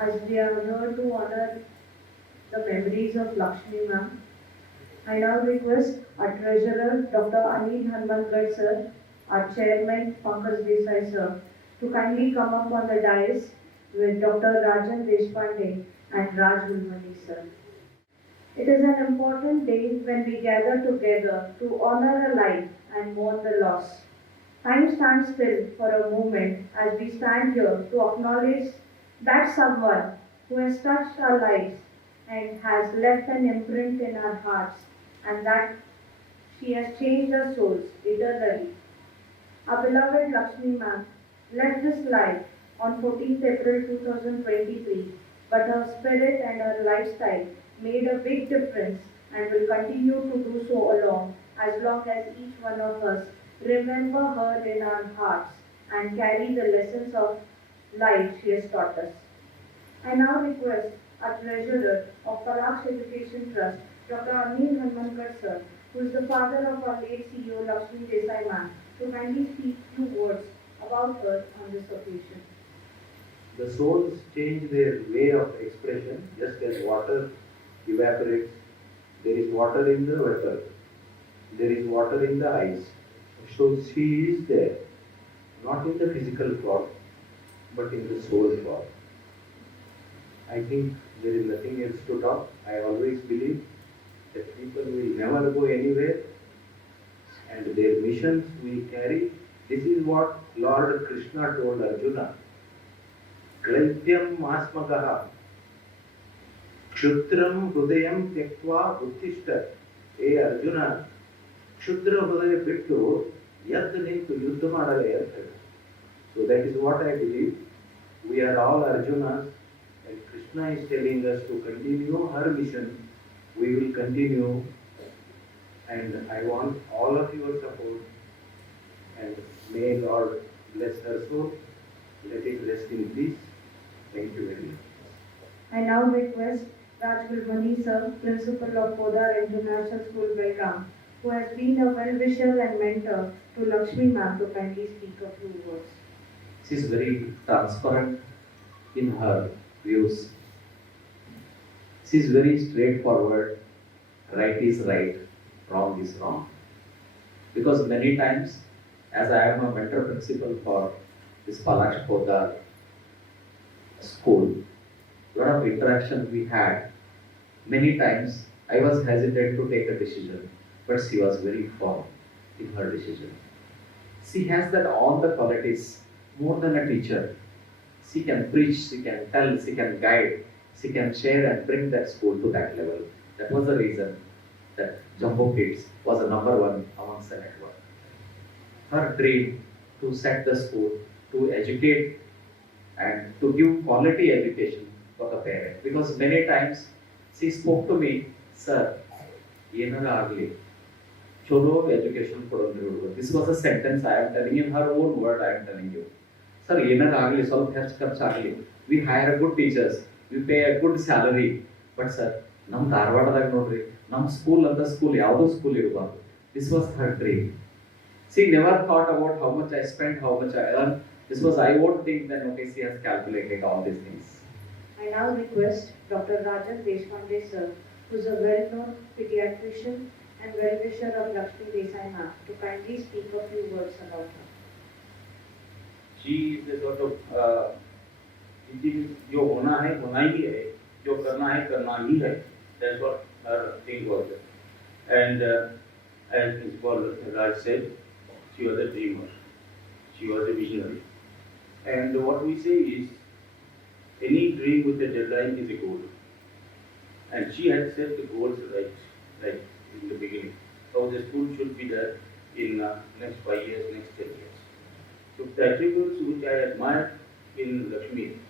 as we are here to honor the memories of Lakshmi ma'am. I now request our treasurer, Dr. Anil Hanmankar sir, our chairman, Pankaj Desai sir, to kindly come up on the dais with Dr. Rajan Deshpande and Raj Gulmani sir. It is an important day when we gather together to honor a life and mourn the loss. Time stands still for a moment as we stand here to acknowledge that someone who has touched our lives and has left an imprint in our hearts, and that she has changed our souls eternally. Our beloved Lakshmi ma'am left this life on 14th April 2023, but her spirit and her lifestyle made a big difference and will continue to do so as long as each one of us remember her in our hearts and carry the lessons of life she has taught us. I now request our treasurer of Palaksh Education Trust, Dr. Anil Hanmankar sir, who is the father of our late CEO Lakshmi Desai ma'am, to kindly speak few words about her on this occasion. The souls change their way of expression just as water evaporates. There is water in the vapor. There is water in the ice. So she is there, not in the physical form, but in the soul form. I think there is nothing else to talk. I always believe that people will never go anywhere and their missions will carry. This is what Lord Krishna told Arjuna. Klaityam asmagaha kshuddram hrudayam tyaktva uttishta. Hey Arjuna, kshuddra hrudaya bittu yadda nintu yuddha madala irtadu. So that is what I believe. We are all Arjunas and Krishna is telling us to continue her mission. We will continue and I want all of your support and may Lord bless her soul. Let it rest in peace. Thank you very much. I now request Raj Gulmani sir, Principal of Podar International School, Belgaum, who has been a well-wisher and mentor to Lakshmi ma'am, to kindly speak a few words. She is very transparent in her views. She is very straightforward. Right is right, wrong is wrong. Because many times, as I am a mentor principal for this Palaksh Podar school, a lot of interaction we had. Many times I was hesitant to take a decision, but she was very firm in her decision. She has that all the qualities more than a teacher. She can preach, she can tell, she can guide, she can share and bring that school to that level. That was the reason that Jumbo Kids was a number one amongst the network. Her dream to set the school, to educate and to give quality education for the parent. Because many times she spoke to me, sir, cholo education. This was a sentence I am telling in her own word I am telling you. Sir, we hire good teachers, we pay a good salary, but sir, nam Dharwad nodri, nam school and the school, yavado school iruba. This was her dream. She never thought about how much I spent, how much I earned. This was, I won't think that okay, she has calculated all these things. I now request Dr. Rajan Deshpande sir, who is a well-known pediatrician and well-wisher of Lakshmi Desai ma'am, to kindly speak a few words about her. She is a sort of thinking, जो होना है होना ही है, जो करना ही है. That's what her thing was. And as Principal Raj said, she was a dreamer. She was a visionary. And what we say is, any dream with a deadline is a goal. And she had set the goals right in the beginning. So the school should be there in next 5 years, next 10 years. So the attributes which I admire in Lakshmi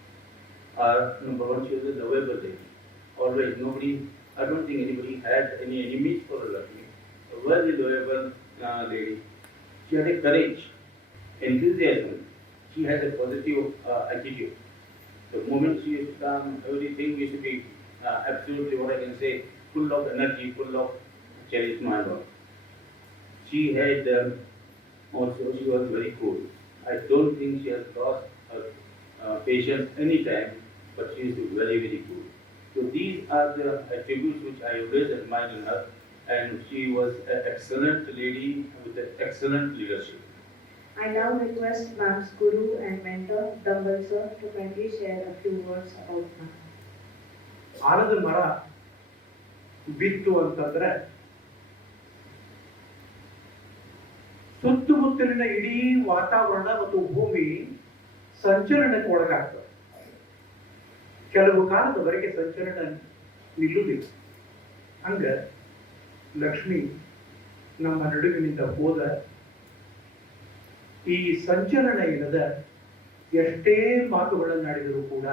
are, number one, she was a lovable lady. Always, I don't think anybody had any enemies for Lakshmi. A very lovable lady. She had a courage, enthusiasm. She has a positive attitude. The moment she used to come, everything used to be absolutely, what I can say, full of energy, full of charisma and all. She had also, she was very cool. I don't think she has lost her patience any time but she is very, very good. So these are the attributes which I always admired in her, and she was an excellent lady with an excellent leadership. I now request Ma'am's Guru and mentor, Dumble sir, to kindly share a few words about Ma'am. ಆಲದ ಮರ ಬಿತ್ತು ಅಂತಂದ್ರೆ ಸುತ್ತಮುತ್ತಲಿನ ಇಡೀ ವಾತಾವರಣ ಮತ್ತು ಭೂಮಿ ಸಂಚಲನಕ್ಕೆ ಒಳಗಾಗ್ತದೆ. ಕೆಲವು ಕಾಲದವರೆಗೆ ಸಂಚಲನ ನಿಲ್ಲುವುದಿಲ್ಲ. ಹಂಗ ಲಕ್ಷ್ಮಿ ನಮ್ಮ ನಡುವಿನಿಂದ ಹೋದ ಈ ಸಂಚಲನ ಇಲ್ಲದ ಎಷ್ಟೇ ಮಾತುಗಳನ್ನಾಡಿದರೂ ಕೂಡ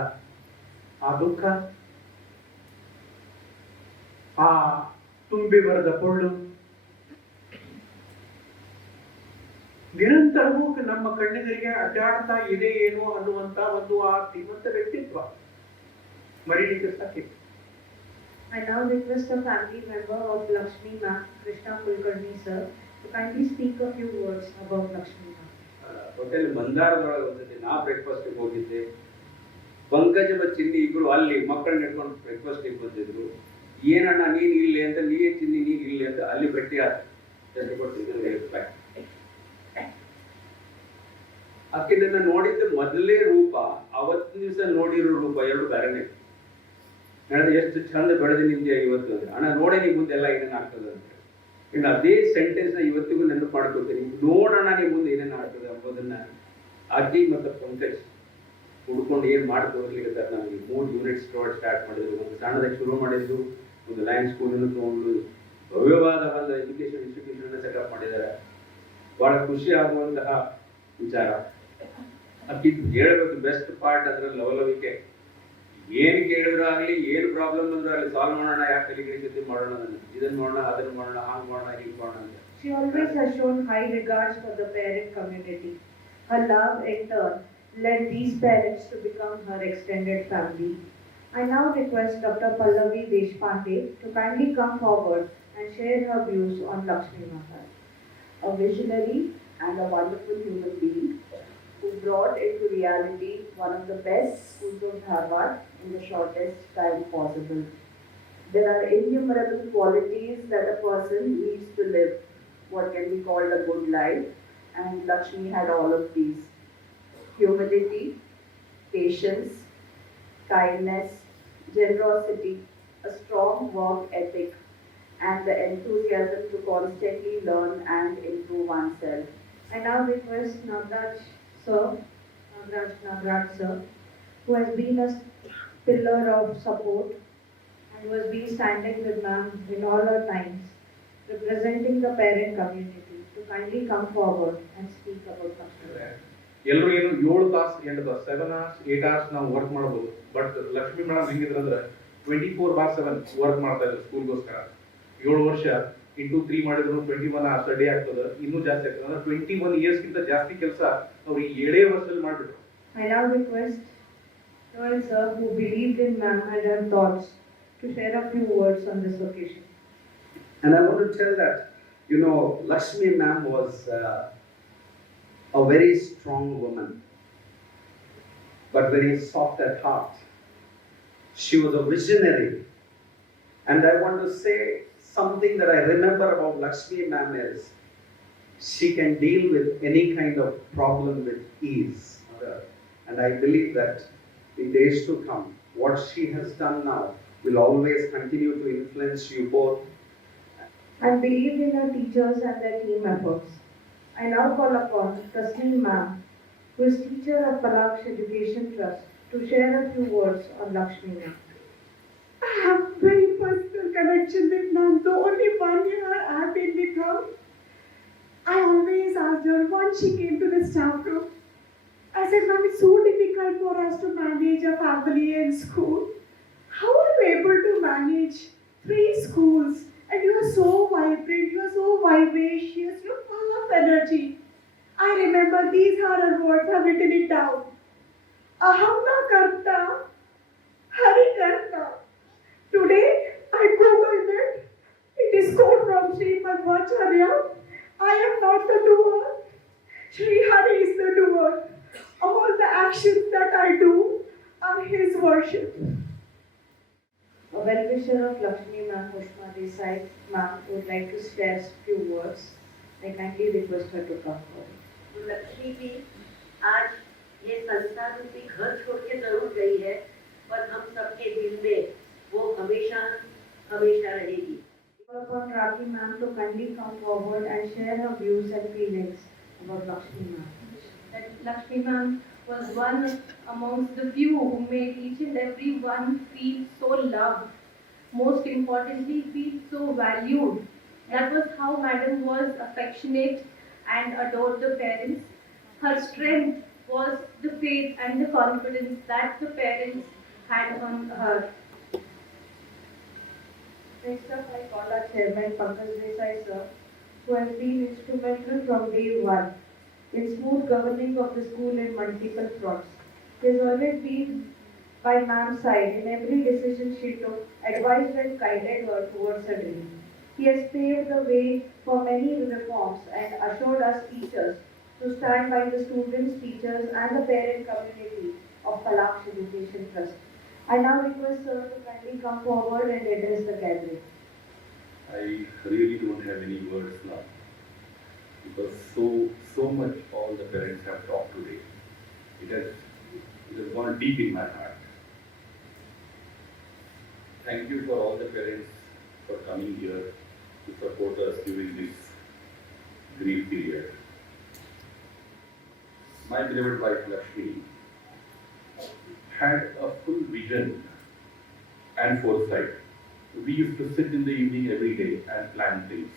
ಆ ದುಃಖ, ಆ ತುಂಬಿ ಬರದ ಕೊಳ್ಳು ನಿರಂತರವೂ ನಮ್ಮ ಕಣ್ಣೆದುರಿಗೆ ಅಡ್ಡಾಡ್ತಾ ಇದೆ ಏನೋ ಅನ್ನುವಂತ ಒಂದು ಆ ಶ್ರೀಮಂತ ವ್ಯಕ್ತಿತ್ವ ಮರೀಲಿಕ್ಕೆ ಸಾಧ್ಯ. I now request a family member of Lakshmi Ma'am, Krishna Kulkarni sir, to kindly speak a few words about Lakshmi Ma'am. Hotel ಮಂದಾರದೊಳಗೆ ಒಂದ್ಸತಿ ನಾ ಬ್ರೇಕ್ಫಾಸ್ಟ್ಗೆ ಹೋಗಿದ್ದೆ. ಪಂಕಜ ಮತ್ತು ಚಿನ್ನಿ ಇಬ್ರು ಅಲ್ಲಿ ಮಕ್ಕಳನ್ನ ಹಿಡ್ಕೊಂಡು ಬ್ರೇಕ್ಫಾಸ್ಟಿಗೆ ಬಂದಿದ್ರು. ಏನಣ್ಣ ನೀನ್ ಇಲ್ಲಿ ಅಂತ, ನೀ ಚಿನ್ನಿ ನೀನ್ ಇಲ್ಲಿ ಅಂತ ಅಲ್ಲಿ ಭೇಟಿ ಆದ ಆಕಿನ ನೋಡಿದ್ದ ಮೊದಲೇ ರೂಪ, ಅವತ್ತಿನ ದಿವಸ ನೋಡಿರೋ ರೂಪ ಎರಡು ಬೇರೆನೆ. ಹೇಳಿದ್ರೆ ಎಷ್ಟು ಚಂದ ಬೆಳೆದು ನಿಂದ್ಯಾ ಇವತ್ತು ಅಂದ್ರೆ, ಅಣ್ಣ ನೋಡೇ ನೀ ಮುಂದೆಲ್ಲ ಏನೇನು ಆಗ್ತದೆ ಅಂತ. ಇನ್ನು ಅದೇ ಸೆಂಟೆನ್ಸ್ ನ ಇವತ್ತಿಗೂ ನೆನಪು ಮಾಡ್ಕೊಳ್ತೀನಿ. ನೋಡೋಣ ನೀ ಮುಂದೆ ಏನೇನು ಆಗ್ತದೆ ಅಂಬೋದನ್ನ ಆಕಿ ಮತ್ತು ಪಂಕಜ್ ಹುಡ್ಕೊಂಡು ಏನ್ ಮಾಡ್ಕೋರ್ಲಿಕ್ಕೆ ನಮಗೆ 3 ಯೂನಿಟ್ ಸ್ಟಾರ್ಟ್ ಮಾಡಿದ್ರು. ಒಂದು ಸಣ್ಣದಾಗಿ ಶುರು ಮಾಡಿದ್ರು, ಒಂದು ಲಯನ್ಸ್ ಸ್ಕೂಲನ್ನು ತಗೊಂಡು ಭವ್ಯವಾದ ಒಂದು ಎಜುಕೇಶನ್ ಇನ್ಸ್ಟಿಟ್ಯೂಷನ್ ಸೆಟಪ್ ಮಾಡಿದ್ದಾರೆ. ಬಹಳ ಖುಷಿ ಆಗುವಂತಹ ವಿಚಾರ. ಅಕ್ಕಿ ಹೇಳ್ಬೇಕು ಬೆಸ್ಟ್ ಪಾರ್ಟ್ ಅಂದ್ರೆ ಲವಲವಿಕೆ. ಏನ್ ಕೇಳಿದ್ರು ಆಗ್ಲಿ, ಏನ್ ಪ್ರಾಬ್ಲಮ್ ಅಂದ್ರೆ ಅಲ್ಲಿ ಸಾಲ್ವ್ ಮಾಡೋಣ, ಯಾಕೆ ತಲೆಗೆ ಮಾಡೋಣ, ಇದನ್ನ ಮಾಡೋಣ, ಅದನ್ನ ಮಾಡೋಣ, ಹಾಂಗ್ ಮಾಡೋಣ, ಹೀಗ್ ಮಾಡೋಣ ಅಂತ. She always has shown high regards for the parent community. Her love in turn led these parents to become her extended family. I now request Dr. Pallavi Deshpande to kindly come forward and share her views on Lakshmi Mata. A visionary and a wonderful human being who brought into reality one of the best schools of Dharwad in the shortest time possible. There are innumerable qualities that a person needs to live what can be called a good life, and Lakshmi had all of these. Humility, patience, kindness, generosity, a strong work ethic, and the enthusiasm to constantly learn and improve oneself. I now request Nagraj sir, who has been a pillar of support and who has been standing with Ma'am in all her times, representing the parent community, to kindly come forward and speak about Lakshmi. ಎಲ್ಲರೂ ಏನು 7 ತಾಸು 8 ತಾಸು 7 hours 8 hours ನಾವು work ಮಾಡಬಹುದು. But Lakshmi madam ಹೆಂಗಿದ್ರಂದ್ರೆ 24/7 work ಮಾಡ್ತಾ ಇದ್ರು ಸ್ಕೂಲ್ಗೋಸ್ಕರ. 7 ವರ್ಷ into 3 ಮಾಡಿದ್ರು 21 hours a day ಆಗ್ತದೆ, ಇನ್ನೂ ಜಾಸ್ತಿ ಆಗ್ತದೆ. ಅಂದ್ರೆ 21 years ಗಿಂತ ಜಾಸ್ತಿ ಕೆಲಸ ಅವ್ರು ಈ 7 ವರ್ಷದಲ್ಲಿ ಮಾಡ್ಬಿಟ್ರು. I now request Noel sir, who believed in Ma'am and her thoughts, to share a few words on this occasion. And I want to tell that, you know, Lakshmi ma'am was a very strong woman, but very soft at heart. She was a visionary. And I want to say something that I remember about Lakshmi ma'am is, she can deal with any kind of problem with ease. And I believe that in days to come, what she has done now will always continue to influence you both. I believed in her teachers and their team efforts. I now call upon Tasneem Ma'am, who is teacher of Palaksh Education Trust, to share a few words on Lakshmi Ma'am. I have very personal connection with Ma'am. The only 1 year I have been with her, I always asked her once she came to the staff room. I said, Ma'am, it's so difficult for us to manage a family and school. How are you able to manage 3 schools? And you are so vibrant, you are so vivacious, you are full of energy. I remember these are her words, I have written it down. Aham na karta, hari karta. Today I googled it. It is quote from Srimad Vacharya. I am not the doer. Sri Hari is the doer. All the actions that I do are his worship. A well-wisher of Lakshmi ma'am, Lakshmi Desai ma'am, would like to share few words. I kindly request her to come forward. तो लक्ष्मी जी आज ये संसार रूपी घर छोड़ के जरूर गई है, पर हम सबके दिल में वो हमेशा हमेशा रहेगी। Upon Rakhi ma'am to kindly come forward and share her views and feelings about Lakshmi ma'am. That Lakshmi ma'am was one amongst the few who made each and every one feel so loved. Most importantly, feel so valued. That was how Madam was affectionate and adored the parents. Her strength was the faith and the confidence that the parents had on her. Next up, I call our chairman, Pankaj Desai sir, who has been instrumental from day one in smooth governing of the school in multiple fronts. He has always been by ma'am's side in every decision she took, advised and guided her towards her dream. He has paved the way for many reforms and assured us teachers to stand by the students, teachers and the parent community of Kalaksh Education Trust. I now request sir to kindly come forward and address the gathering. I really don't have any words now because so much all the parents have talked today. It has gone deep in my heart. Thank you for all the parents for coming here to support us during this grief period. My beloved wife Lakshmi had a full vision and foresight. We used to sit in the evening every day and plan things.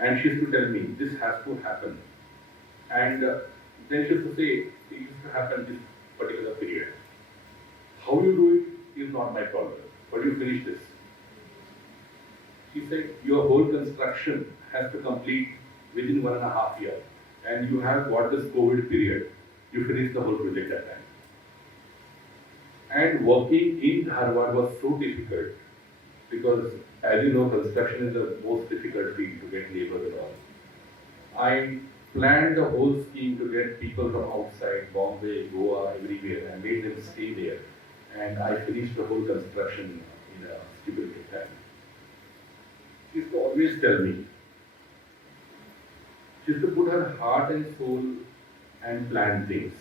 And she used to tell me, this has to happen. And then she used to say, it used to happen this particular period. How you do it is not my problem, but you finish this. She said, your whole construction has to complete within 1.5 years. And you have got this COVID period. You finish the whole project at time. And working in Dharwad was so difficult because, as you know, construction is the most difficult field to get labor and all. I planned the whole scheme to get people from outside, Bombay, Goa, everywhere, and made them stay there. And I finished the whole construction in a stupid time. She used to always tell me, she used to put her heart and soul and plan things.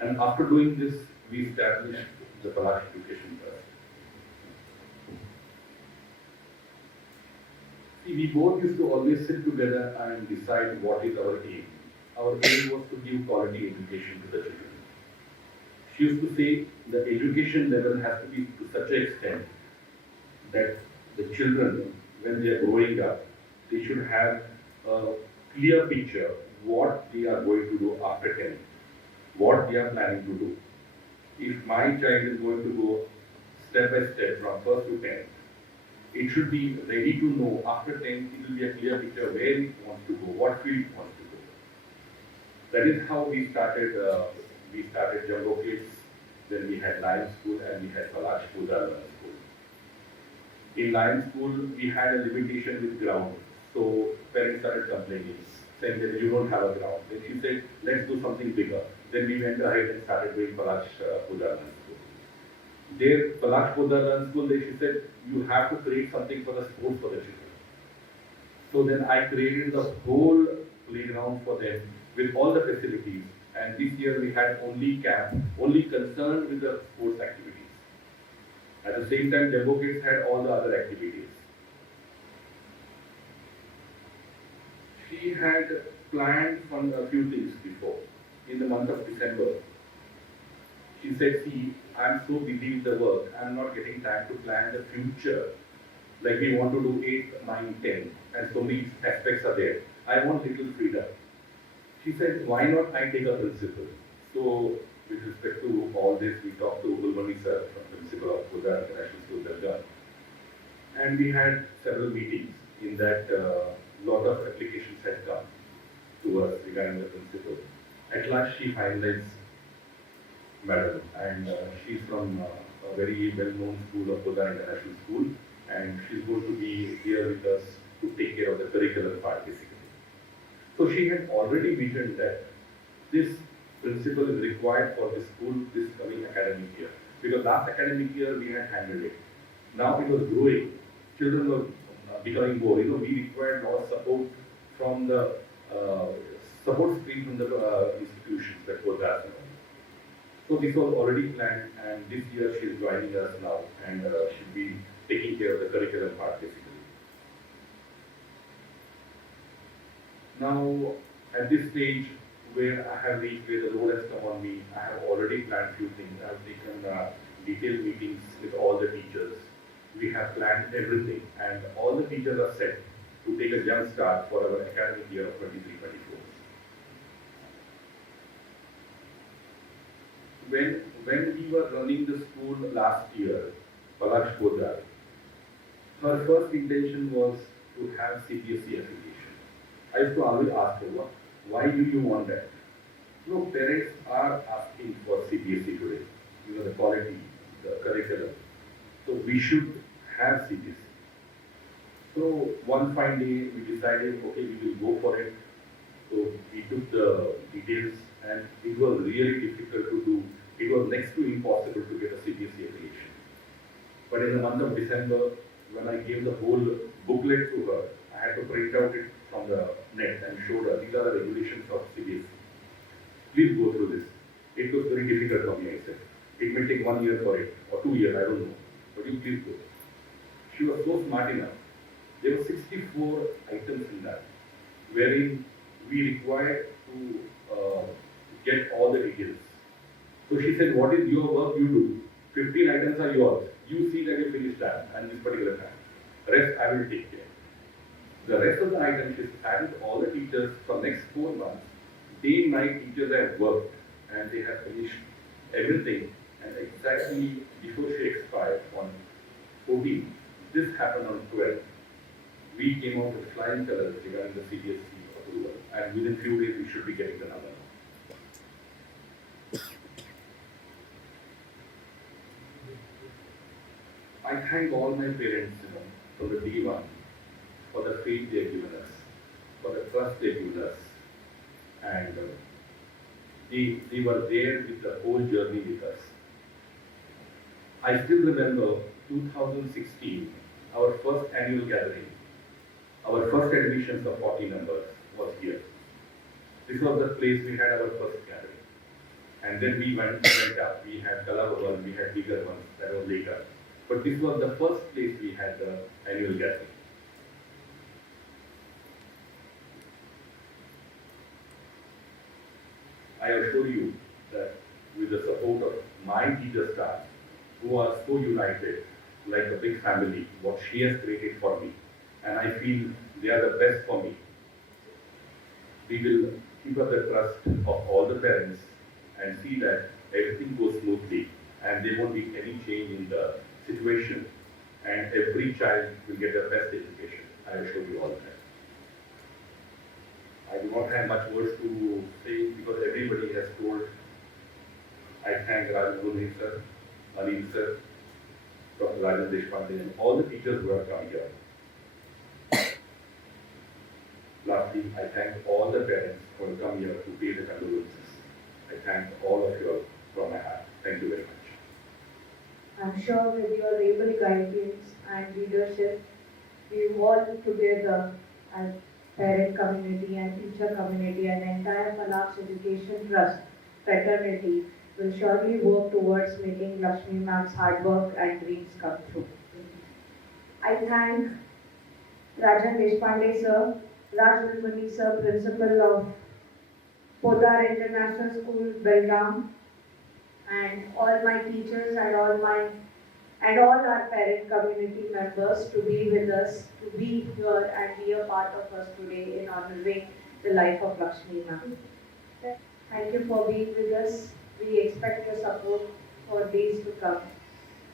And after doing this, we established the Kalaksh Education Trust. See, we both used to always sit together and decide what is our aim. Our aim was to give quality education to the children. She used to say the education level has to be to such an extent that the children, when they are growing up, they should have a clear picture what they are going to do after 10, what they are planning to do. If my child is going to go step by step from 1st to 10th, it should be ready to know after 10th, it will be a clear picture where it wants to go, what field it wants to go. That is how we started Jumbo Kids, then we had Lion School and we had Kalaksh School. In Lion School, we had a limitation with ground, so parents started complaining, saying that you don't have a ground. Then she said, let's do something bigger. Then we went ahead and started doing Kalaksh School. There, Kalaksh School, she said, you have to create something for the sports for the children. So then I created the whole playground for them with all the facilities. And this year we had only camp, only concerned with the sports activities. At the same time, Jumbo Kids had all the other activities. She had planned on a few things before. In the month of December, she said, see, I'm so busy with the work, I'm not getting time to plan the future. Like we want to do 8, 9, 10, and so many aspects are there. I want little freedom. She said, why not I take a principal? So, with respect to all this, we talked to Ulmani sir, principal of Kodar International School, Dharwad. And we had several meetings. In that, lot of applications had come to us regarding the principal. At last, she finalized Madam, and she's from a very well-known school of Kodar International School, and she's going to be here with us to take care of the curricular part, basically. So she had already visioned that this principal is required for the school this coming academic year. Because last academic year we had handled it. Now it was growing. Children were becoming more. We required a lot of support from the support stream from the institutions that were there. So this was already planned, and this year she is joining us now, and she'll be taking care of the curriculum part basically. Now, at this stage where I have reached, where the load has come on me, I have already planned few things. I have taken detailed meetings with all the teachers. We have planned everything, and all the teachers are set to take a jump start for our academic year of 23-24. When we were running the school last year, Palaksh Podar, her first intention was to have CBSE affiliation. I used to always ask her, why do you want that? Parents are asking for CBSE today. The quality, the curriculum. So we should have CBSE. So one fine day we decided, okay, we will go for it. So we took the details, and it was really difficult to do. It was next to impossible to get a CBSE affiliation. But in the month of December, when I gave the whole booklet to her, I had to print out it from the net and showed her, these are the regulations of CBSE. Please go through this. It was very difficult for me, I said. It may take 1 year for it, or 2 years, I don't know. But you please go. She was so smart enough. There were 64 items in that, wherein we required to get all the details. So she said, what is your work you do? 15 items are yours. You see that you finish that and this particular time. Rest I will take care. The rest of the items she added all the teachers for next 4 months. Day and night teachers have worked and they have finished everything. And exactly before she expired on 14, this happened on 12. We came out with flying colors regarding the CBSE approval, and within few days we should be getting the number. I thank all my parents, from the day one, for the faith they have given us, for the trust they have given us, and they were there with the whole journey with us. I still remember 2016, our first annual gathering, our first admissions of 40 numbers was here. This was the place we had our first gathering. And then we went up, we had color ones, we had bigger ones, that was later. But this was the first place we had the annual gathering. I assure you that with the support of my teacher staff, who are so united, like a big family, what she has created for me, and I feel they are the best for me. We will keep up the trust of all the parents and see that everything goes smoothly and there won't be any change in the situation, and every child will get the best education. I assure you all that. I do not have much words to say because everybody has told. I thank Rajaguru sir, Anil sir, Dr. Rajan Deshpande, and all the teachers who have come here. Lastly, I thank all the parents who have come here to pay the condolences. I thank all of you all from my heart. Thank you very much. I'm sure with your able guidance and leadership, we all together as parent community and teacher community and entire Palaksh Education Trust fraternity will surely work towards making Lakshmi ma'am's hard work and dreams come true. I thank Rajan Deshpande sir, Raj Mulmani sir, Principal of Podar International School, Belgaum, and all my teachers and all our parent community members to be with us, to be here and be a part of us today in honoring the life of Lakshmi ma'am. Thank you for being with us. We expect your support for days to come.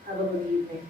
Have a good evening.